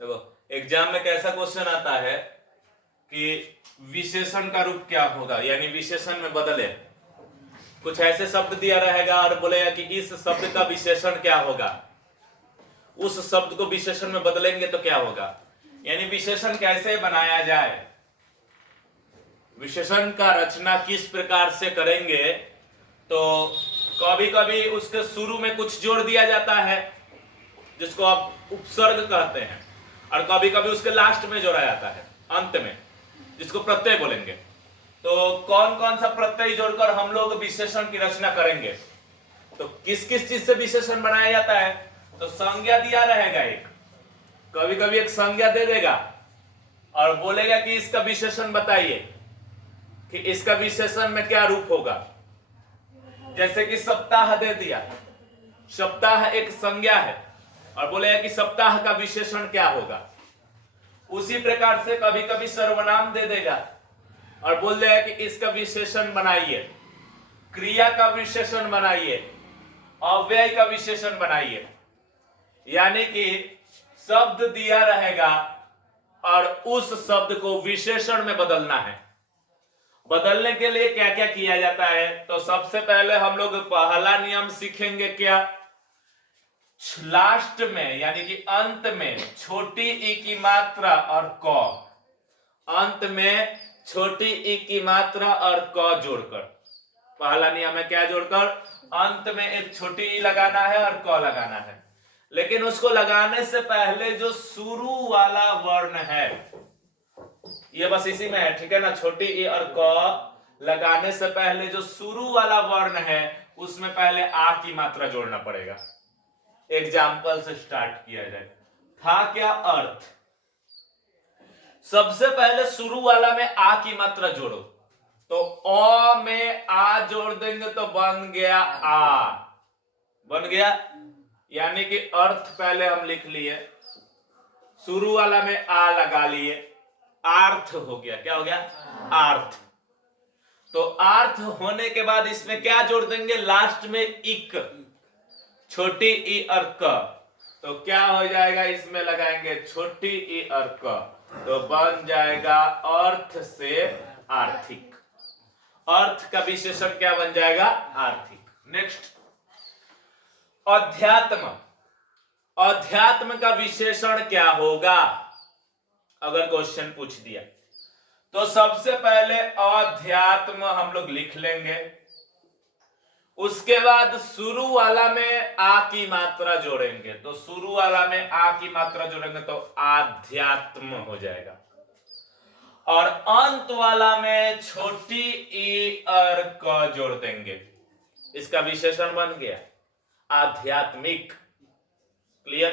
देखो एग्जाम में कैसा क्वेश्चन आता है कि विशेषण का रूप क्या होगा, यानी विशेषण में बदले। कुछ ऐसे शब्द दिया रहेगा और बोलेगा कि इस शब्द का विशेषण क्या होगा, उस शब्द को विशेषण में बदलेंगे तो क्या होगा, यानी विशेषण कैसे बनाया जाए, विशेषण का रचना किस प्रकार से करेंगे। तो कभी कभी उसके शुरू में कुछ जोड़ दिया जाता है जिसको आप उपसर्ग कहते हैं, और कभी कभी उसके लास्ट में जोड़ा जाता है अंत में, जिसको प्रत्यय बोलेंगे। तो कौन कौन सा प्रत्यय जोड़कर हम लोग विशेषण की रचना करेंगे, तो किस किस चीज से विशेषण बनाया जाता है। तो संज्ञा दिया रहेगा एक, कभी कभी एक संज्ञा दे देगा और बोलेगा कि इसका विशेषण बताइए कि इसका विशेषण में क्या रूप होगा। जैसे कि सप्ताह दे दिया, सप्ताह एक संज्ञा है और बोलेगा कि सप्ताह का विशेषण क्या होगा। उसी प्रकार से कभी कभी सर्वनाम दे देगा और बोल देगा कि इसका विशेषण बनाइए, क्रिया का विशेषण बनाइए, अव्यय का विशेषण बनाइए। यानी कि शब्द दिया रहेगा और उस शब्द को विशेषण में बदलना है। बदलने के लिए क्या क्या किया जाता है, तो सबसे पहले हम लोग पहला नियम सीखेंगे क्या, लास्ट में यानी कि अंत में छोटी ई की मात्रा और क, अंत में छोटी ई की मात्रा और क जोड़कर, पहला नियम है क्या, जोड़कर अंत में एक छोटी ई लगाना है और क लगाना है। लेकिन उसको लगाने से पहले जो शुरू वाला वर्ण है, ये बस इसी में है, ठीक है ना। छोटी ई और क लगाने से पहले जो शुरू वाला वर्ण है उसमें पहले आ की मात्रा जोड़ना पड़ेगा। एग्जाम्पल से स्टार्ट किया जाए। था क्या अर्थ, सबसे पहले शुरू वाला में आ की मात्रा जोड़ो, तो अ में आ जोड़ देंगे तो बन गया आ, बन गया। यानी कि अर्थ पहले हम लिख लिए, शुरू वाला में आ लगा लिए, आर्थ हो गया। क्या हो गया, आर्थ। तो आर्थ होने के बाद इसमें क्या जोड़ देंगे, लास्ट में इक, छोटी ई और क, तो क्या हो जाएगा, इसमें लगाएंगे छोटी ई और क, तो बन जाएगा अर्थ से आर्थिक। अर्थ का विशेषण क्या बन जाएगा, आर्थिक। नेक्स्ट अध्यात्म, अध्यात्म का विशेषण क्या होगा, अगर क्वेश्चन पूछ दिया तो सबसे पहले अध्यात्म हम लोग लिख लेंगे, उसके बाद शुरू वाला में आ की मात्रा जोड़ेंगे, तो शुरू वाला में आ की मात्रा जोड़ेंगे तो आध्यात्म हो जाएगा, और अंत वाला में छोटी ई और क जोड़ देंगे, इसका विशेषण बन गया आध्यात्मिक। क्लियर।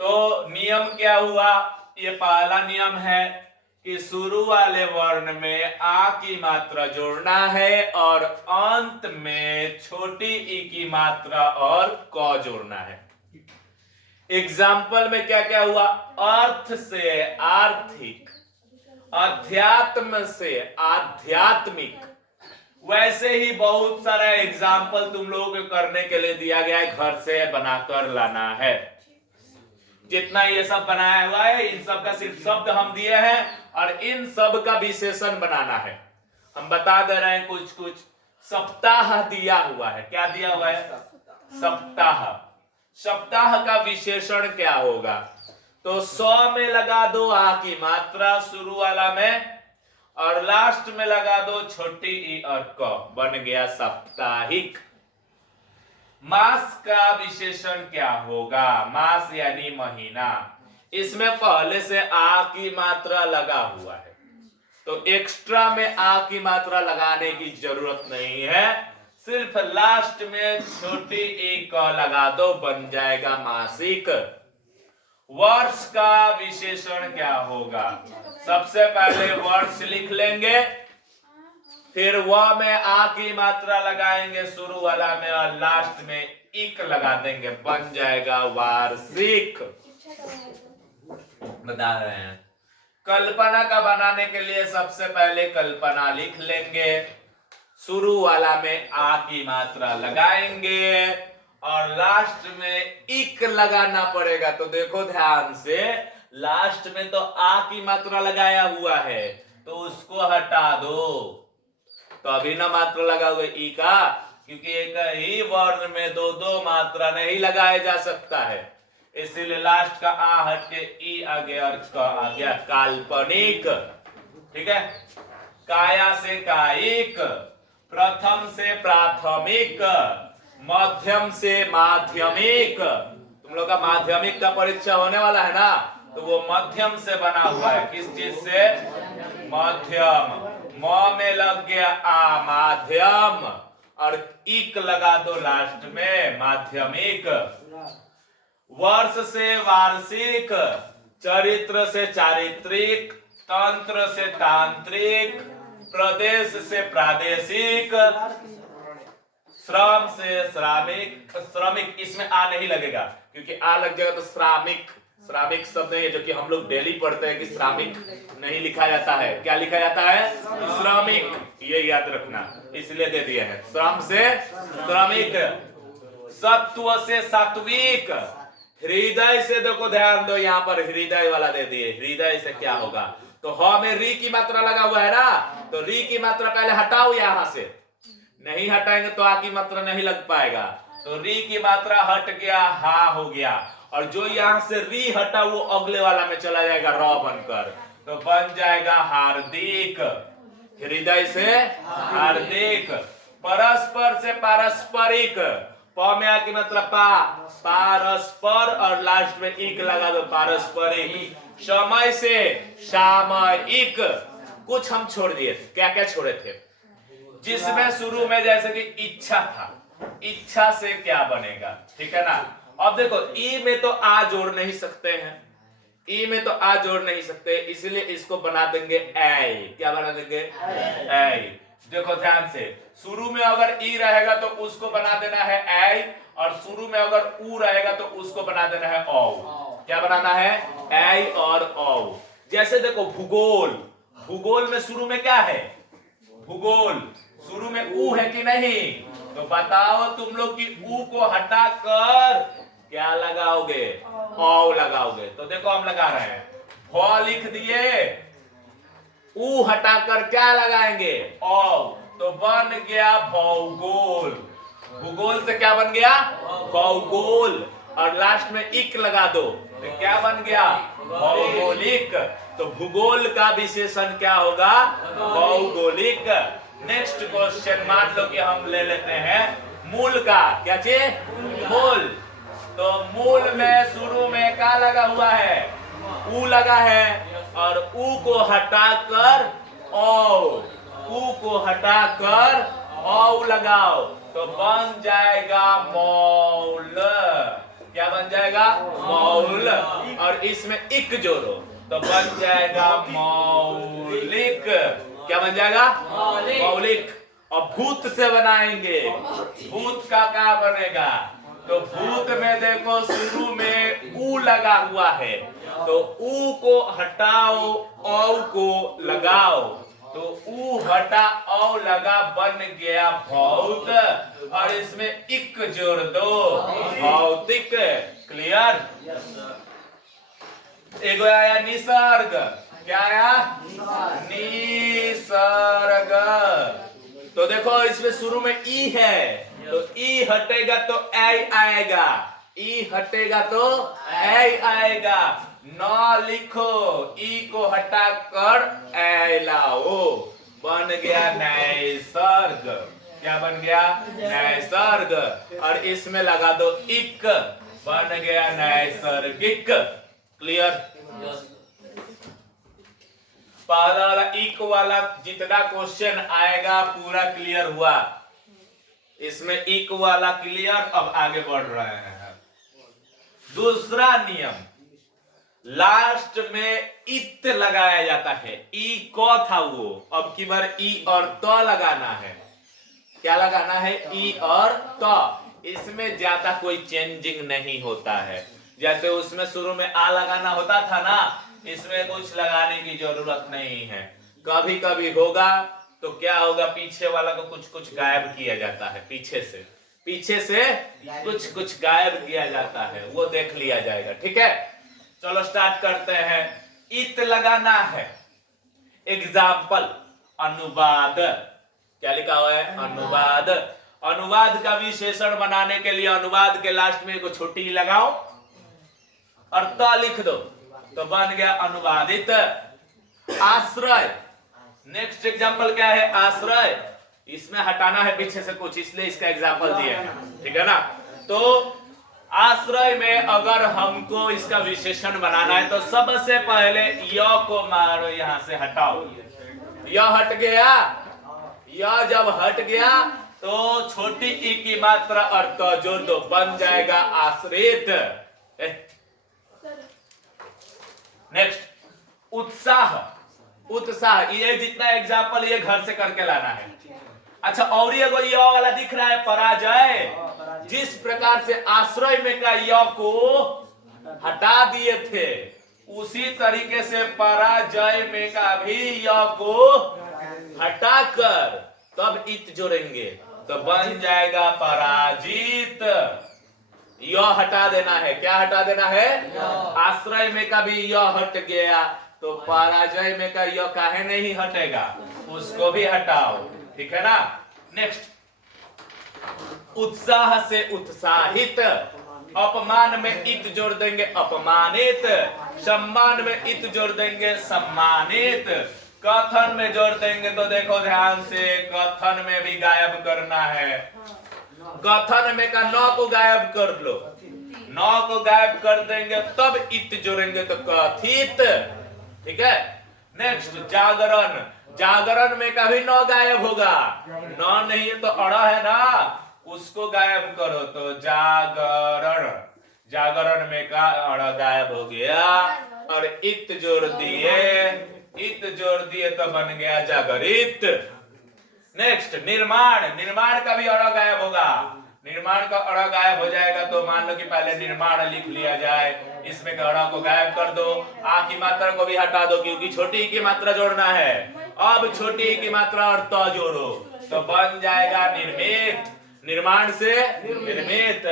तो नियम क्या हुआ, ये पहला नियम है कि शुरू वाले वर्ण में आ की मात्रा जोड़ना है और अंत में छोटी ई की मात्रा और क जोड़ना है। एग्जाम्पल में क्या क्या हुआ, अर्थ से आर्थिक, अध्यात्म से आध्यात्मिक। वैसे ही बहुत सारा एग्जाम्पल तुम लोगों को करने के लिए दिया गया है, घर से बनाकर लाना है। जितना ये सब बनाया हुआ है इन सब का सिर्फ शब्द हम दिए हैं और इन सब का विशेषण बनाना है। हम बता दे रहे हैं कुछ कुछ। सप्ताह दिया हुआ है, क्या दिया हुआ है, सप्ताह। सप्ताह का विशेषण क्या होगा, तो 100 में लगा दो आ की मात्रा शुरू वाला में और लास्ट में लगा दो छोटी ई और क, बन गया साप्ताहिक। मास का विशेषण क्या होगा, मास यानी महीना, इसमें पहले से आ की मात्रा लगा हुआ है तो एक्स्ट्रा में आ की मात्रा लगाने की जरूरत नहीं है, सिर्फ लास्ट में छोटी ई क लगा दो, बन जाएगा मासिक। वर्ष का विशेषण क्या होगा, सबसे पहले वर्ष लिख लेंगे, फिर वह में आ की मात्रा लगाएंगे शुरू वाला में और लास्ट में इक लगा देंगे, बन जाएगा वार्षिक। बता रहे हैं। कल्पना का बनाने के लिए सबसे पहले कल्पना लिख लेंगे, शुरू वाला में आ की मात्रा लगाएंगे और लास्ट में इक लगाना पड़ेगा। तो देखो ध्यान से, लास्ट में तो आ की मात्रा लगाया हुआ है, तो उसको हटा दो। तो अभी ना मात्रा लगाओगे ई का, क्योंकि एक ही वर्ण में दो दो मात्रा नहीं लगाया जा सकता है, इसीलिए लास्ट का आ हट के ई आ गया और क आ गया। काल्पनिक, ठीक है। काया से कायिक, प्रथम से प्राथमिक, मध्यम से माध्यमिक। तुम लोग का माध्यमिक का परीक्षा होने वाला है ना, तो वो मध्यम से बना हुआ है। किस चीज से? मध्यम। म में लग गया आ, माध्यम, और इक लगा दो लास्ट में, माध्यमिक। वर्ष से वार्षिक, चरित्र से चारित्रिक, तंत्र से तांत्रिक, प्रदेश से प्रादेशिक, श्रम से श्रामिक। श्रमिक इसमें आ नहीं लगेगा, क्योंकि आ लग जाएगा तो श्रामिक। श्रामिक शब्द नहीं है, जो कि हम लोग डेली पढ़ते हैं कि श्रामिक नहीं लिखा जाता है। क्या लिखा जाता है? श्रमिक। ये याद रखना, इसलिए दे दिया है। श्रम से श्रमिक, सत्व से सात्विक, हृदय से, देखो ध्यान दो, यहाँ पर हृदय वाला दे दिए। हृदय से क्या होगा? तो ह में री की मात्रा लगा हुआ है ना, तो री की मात्रा पहले हटाओ, यहां से नहीं हटाएंगे तो आ की मात्रा नहीं लग पाएगा। तो री की मात्रा हट गया, हा हो गया, और जो यहां से री हटा वो अगले वाला में चला जाएगा र बनकर, तो बन जाएगा हार्दिक। हृदय से हार्दिक, परस्पर से पारस्परिक, प में आ की मतलब पा, पारस्पर, और लास्ट में इक लगा दो, पारस्परिक। समय से सामयिक। कुछ हम छोड़ दिए थे, क्या क्या छोड़े थे? जिसमें शुरू में जैसे कि इच्छा था, इच्छा से क्या बनेगा, ठीक है ना। अब देखो ई में तो आ जोड़ नहीं सकते हैं, ई में तो आ जोड़ नहीं सकते, इसलिए इसको बना देंगे ऐ। क्या बना देंगे? ऐ। देखो ध्यान से, शुरू में अगर ई रहेगा तो उसको बना देना है ऐ, और शुरू में अगर ऊ रहेगा तो उसको बना देना है औ। क्या बनाना है? ऐ और औ। जैसे देखो भूगोल, भूगोल में शुरू में क्या है? भूगोल, शुरू में ऊ है कि नहीं? तो बताओ तुम लोग कि ऊ को हटाकर क्या लगाओगे? औ लगाओगे। तो देखो हम लगा रहे हैं, भ लिख दिए, ऊ हटाकर क्या लगाएंगे? औ। तो बन गया भौगोल। भूगोल से क्या बन गया? भौगोल, और लास्ट में इक लगा दो, तो क्या बन गया? भौगोलिक। तो भूगोल का विशेषण क्या होगा? भौगोलिक। नेक्स्ट क्वेश्चन, मान लो कि हम ले लेते हैं मूल का। क्या चीज? मूल। तो मूल में शुरू में क्या लगा हुआ है? ऊ लगा है, और ऊ को हटाकर औ, ऊ को हटाकर औ लगाओ, तो बन जाएगा मौल। क्या बन जाएगा? मौल। और इसमें इक जोड़ो तो बन जाएगा मौलिक। क्या बन जाएगा? मौलिक। और भूत से बनाएंगे, भूत का क्या बनेगा? तो भूत में देखो शुरू में ऊ लगा हुआ है, तो ऊ को हटाओ, औ को लगाओ, तो ऊ हटा औ लगा, बन गया भौत, और इसमें इक जोड़ दो, भौतिक। क्लियर? एगो आया निसर्ग। क्या आया? निसर्ग। तो देखो इसमें शुरू में ई है, तो ई हटेगा तो ऐ आएगा, ई हटेगा तो ऐ आएगा। न लिखो, ई को हटाकर ऐ लाओ, बन गया नैसर्ग। क्या बन गया? नैसर्ग। और इसमें लगा दो इक, बन गया नैसर्गिक। क्लियर? पहला वाला इक वाला जितना क्वेश्चन आएगा पूरा क्लियर हुआ। इसमें इक वाला क्लियर। अब आगे बढ़ रहे हैं। दूसरा नियम, लास्ट में इत लगाया जाता है। ई क था वो, अब की बार ई और त लगाना है। क्या लगाना है? ई और त। इसमें ज्यादा कोई चेंजिंग नहीं होता है। जैसे उसमें शुरू में आ लगाना होता था ना, इसमें कुछ लगाने की जरूरत नहीं है। कभी कभी होगा तो क्या होगा, पीछे वाला को कुछ कुछ गायब किया जाता है पीछे से, पीछे से कुछ कुछ गायब किया जाता है, वो देख लिया जाएगा। ठीक है, चलो स्टार्ट करते हैं। इत लगाना है। एग्जाम्पल, अनुवाद। क्या लिखा हुआ है? अनुवाद। अनुवाद का विशेषण बनाने के लिए अनुवाद के लास्ट में एक छोटी लगाओ और त लिख दो, तो बन गया अनुवादित। आश्रय। नेक्स्ट एग्जाम्पल क्या है? आश्रय। इसमें हटाना है पीछे से कुछ, इसलिए इसका एग्जाम्पल दिए हैं। ठीक है ना? तो आश्रय में अगर हमको इसका विशेषण बनाना है तो सबसे पहले य को मारो, यहां से हटाओ। य हट गया। य जब हट गया तो छोटी ई की मात्रा और त जोड़ दो, बन जाएगा आश्रित। नेक्स्ट, उत्साह। उत्साह, ये जितना एग्जाम्पल ये घर से करके लाना है। अच्छा, और ये य वाला दिख रहा है, पराजय। जिस प्रकार से आश्रय में का य को हटा दिए थे, उसी तरीके से पराजय में का भी य को हटाकर तब इत जोड़ेंगे, तो बन जाएगा पराजित। य हटा देना है। क्या हटा देना है? आश्रय में का भी य हट गया, तो पराजय में का य काहे नहीं हटेगा, उसको भी हटाओ। ठीक है ना? नेक्स्ट, उत्साह से उत्साहित। अपमान में इत जोड़ देंगे, अपमानित। सम्मान में इत जोड़ देंगे, सम्मानित। कथन में जोड़ देंगे तो देखो ध्यान से, कथन में भी गायब करना है। कथन में का न को गायब कर लो, न को गायब कर देंगे तब इत जोड़ेंगे तो कथित। ठीक है? नेक्स्ट, जागरण। जागरण में कभी न गायब होगा, न नहीं है तो अड़ा है ना, उसको गायब करो तो जागरण। जागरण में का अड़ा गायब हो गया और इत जोड़ दिए, इत जोड़ दिए तो बन गया जागरित। नेक्स्ट, निर्माण। निर्माण का भी अड़ा गायब होगा। निर्माण का अड़ा गायब हो जाएगा तो मान लो कि पहले निर्माण लिख लिया जाए, इसमें का अड़ा को गायब कर दो, आ की मात्रा को भी हटा दो क्योंकि छोटी ई की मात्रा जोड़ना है। अब छोटी ई की मात्रा और त जोड़ो तो बन जाएगा निर्मित। निर्माण से निर्मित।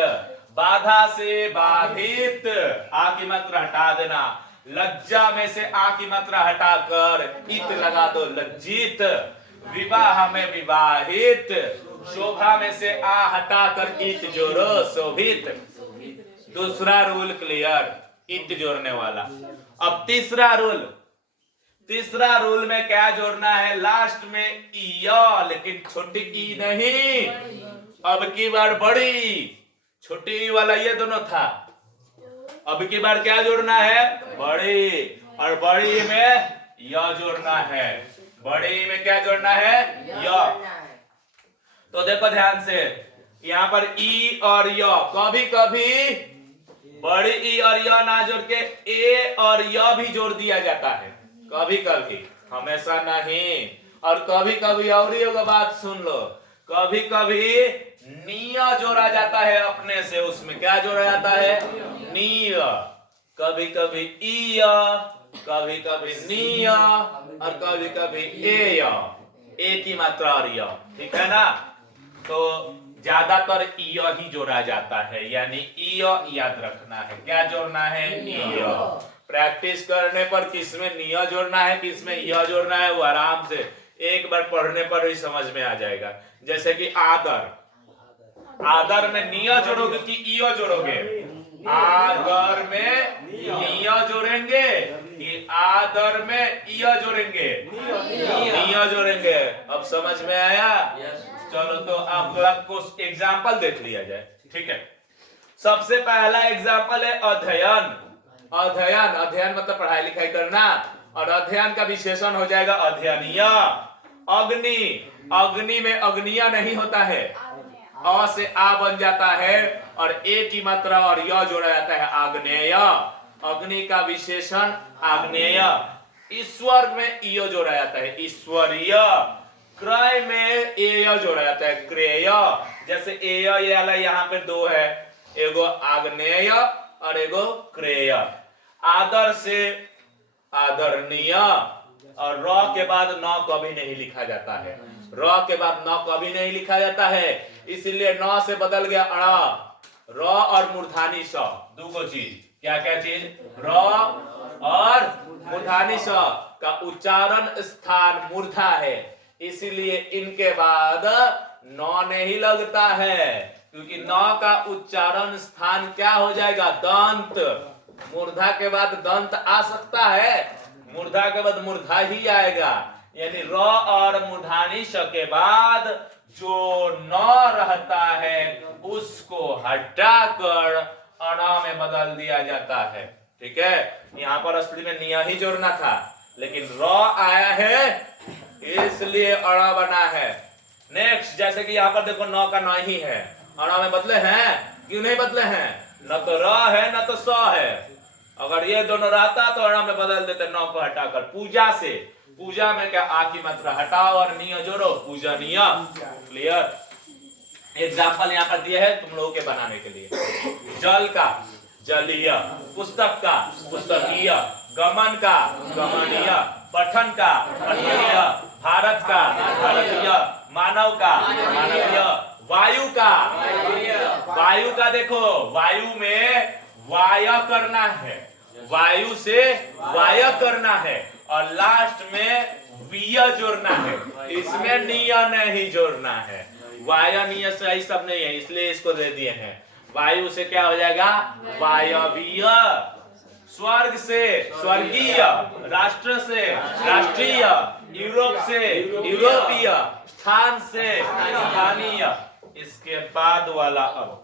बाधा से बाधित, आ की मात्रा हटा देना। लज्जा में से आ की मात्रा हटाकर इत लगा दो, लज्जित। विवाह में विवाहित। शोभा में से आ हटाकर इत जोड़ो, शोभित। दूसरा रूल क्लियर, इत जोड़ने वाला। अब तीसरा रूल। तीसरा रूल में क्या जोड़ना है? लास्ट में य, लेकिन छोटी ई नहीं, अब की बार बड़ी। छोटी ई वाला ये दोनों था, अब की बार क्या जोड़ना है? बड़ी। और बड़ी में य जोड़ना है। बड़ी में क्या जोड़ना है? य। तो देखो ध्यान से, यहाँ पर ई और य, कभी कभी बड़ी ई और य ना जोड़ के ए और य भी जोड़ दिया जाता है, कभी कभी, हमेशा नहीं। और कभी कभी और एगो बात सुन लो, कभी कभी निय जोड़ा जाता है अपने से, उसमें क्या जोड़ा जाता है? निय। कभी कभी ई, कभी कभी निय और कभी कभी ए की मात्रा और य। ठीक है ना? तो ज्यादातर इ ही जोड़ा जाता है, यानी इ याद रखना है। क्या जोड़ना है? इ। प्रैक्टिस करने पर किसमें निय जोड़ना है, किसमें य जोड़ना है, वो आराम से एक बार पढ़ने पर ही समझ में आ जाएगा। जैसे कि आदर। आदर में निय जोड़ोगे कि इ जोड़ोगे? आदर में निय जोड़ेंगे कि आदर में इ जोड़ेंगे? निय जोड़ेंगे। अब समझ में आया? चलो तो आप लोग को एग्जाम्पल देख लिया जाए। ठीक है, सबसे पहला एग्जाम्पल है अध्ययन। अध्ययन, अध्ययन मतलब पढ़ाई लिखाई करना, और अध्ययन का विशेषण हो जाएगा अध्ययनीय। अग्नि, अग्नि में अग्निया नहीं होता है, अ से आ बन जाता है और ए की मात्रा और य जोड़ा जाता है, आग्नेय। अग्नि का विशेषण आग्नेय। ईश्वर में ईयो जोड़ा जाता है, ईश्वरीय। क्रय में एय जोड़ा जाता है, क्रेय। जैसे एय ये वाला यहाँ पे दो है, एगो आग्नेय और एगो क्रेय। आदर से आदरणीय, और र के बाद न कभी नहीं लिखा जाता है, र के बाद न कभी नहीं लिखा जाता है। इसलिए न से बदल गया अ। र और मूर्धानी स, दो चीज, क्या क्या चीज? र और मूर्धानी स का उच्चारण स्थान मूर्धा है, इसलिए इनके बाद न नहीं लगता है, क्योंकि न का उच्चारण स्थान क्या हो जाएगा? दंत। मूर्धा के बाद दंत आ सकता है? मूर्धा के बाद मूर्धा ही आएगा। यानी र और मूर्धानी श के बाद जो न रहता है उसको हटाकर अणा में बदल दिया जाता है। ठीक है, यहाँ पर असली में निया ही जोड़ना था, लेकिन र आया है इसलिए अणा बना है। नेक्स्ट, जैसे कि यहाँ पर देखो न का न ही है, अणा में बदले हैं? क्यों नहीं बदले हैं? न तो र है न तो स है। अगर ये दोनों रहता तो अणा में बदल देते न को हटाकर। पूजा से, पूजा में क्या? आ की मात्रा हटाओ और निय जोड़ो, पूजनीय। क्लियर? एग्जाम्पल यहाँ पर दिए हैं तुम लोगों के बनाने के लिए। जल का जलीय, पुस्तक का पुस्तकीय, गमन का गमनीय, पठन का पठनीय, भारत का भारतीय, मानव का मानवीय, वायु का वायु का देखो, वायु में वाय करना है, वायु से वाय करना है, और लास्ट में विय जोड़ना है, इसमें निय नहीं जोड़ना है। वाय निय सही सब नहीं है, इसलिए इसको दे दिए हैं। वायु से क्या हो जाएगा? वायवीय। स्वर्ग से स्वर्गीय, राष्ट्र से राष्ट्रीय, यूरोप से यूरोपीय, स्थान से स्थानीय। इसके बाद वाला अब